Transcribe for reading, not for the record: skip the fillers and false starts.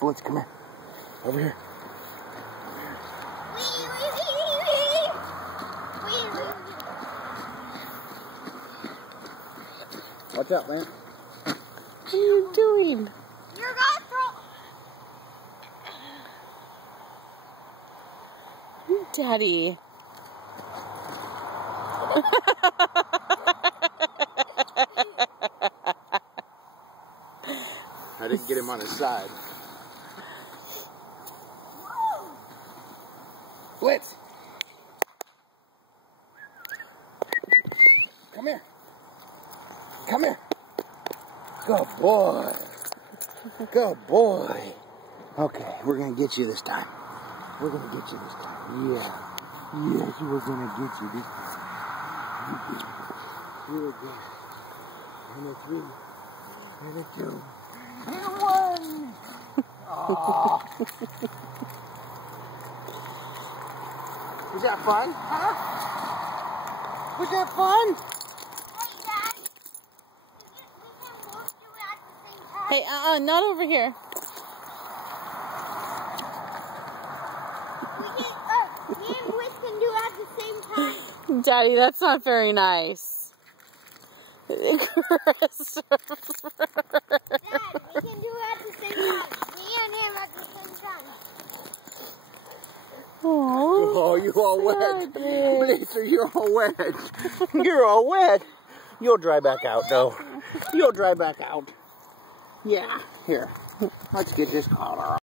Blitz, come here. Over here. Watch out, man. What are you doing? You're gonna throw. Daddy. I didn't get him on his side. Blitz! Come here. Come here. Good boy. Good boy. Okay, we're going to get you this time. We're going to get you this time. Yeah. Yes, we're going to get you this time. Really good. And a 3. And a 2. And a 1. Oh. Was that fun? Huh? Was that fun? Hey, not over here. Me and Blitz can do it at the same time. Daddy, that's not very nice. Christopher. Dad, we can do it at the same time. Me and him at the same time. Oh, you're all wet. Blitzer, you're all wet. You're all wet. You'll dry back out, though. You'll dry back out. Yeah. Here. Let's get this collar off.